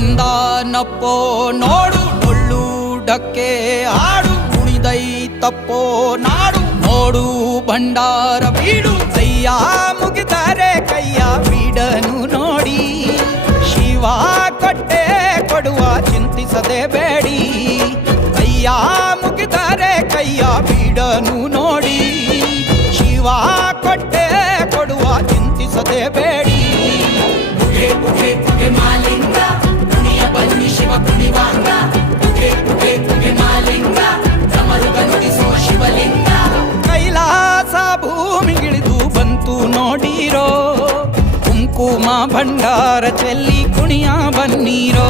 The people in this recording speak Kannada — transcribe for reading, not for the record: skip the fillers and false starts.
ಬಂದಾನಪ್ಪೋ ನೋಡು ಡೊಳ್ಳು ಡಕ್ಕೆ ಆಡು ಕುಣಿದೈತಪ್ಪೋ ನಾಡು ನೋಡು ಭಂಡಾರ ಬೀಡು ಕೈಯ ಮುಗಿದರೆ ಕೈಯ ಬೀಡನು ನೋಡಿ ಶಿವ ಕೊಟ್ಟೆ ಕೊಡುವ ಚಿಂತಿಸದೆ ಬೇಡಿ ಕೈಯ ಮುಗಿದರೆ ಕೈಯ ಬೀಡನು ನೋಡಿ ಶಿವ ಕೊಟ್ಟೆ ಕೊಡುವ ಚಿಂತಿಸದೆ ಬೇಡಿ ಪುಗೆ ಪುಗೆ ಪುಗೆ ಮಾಲಿಂಗ ಕುಣಿಯ ಬನ್ನಿ ಶಿವ ಕುಣಿವಾಂಗ ಪುಗೆ ಪುಗೆ ಪುಗೆ ಮಾಲಿಂಗ ಡಮರು ಬಂದಿಸೋ ಶಿವಲಿಂಗ ಕೈಲಾಸ ಭೂಮಿಗಿಳಿದು ಬಂತು ನೋಡಿರೋ ಕುಂಕುಮ ಭಂಡಾರ ಚೆಲ್ಲಿ ಕುಣಿಯ ಬನ್ನೀರೋ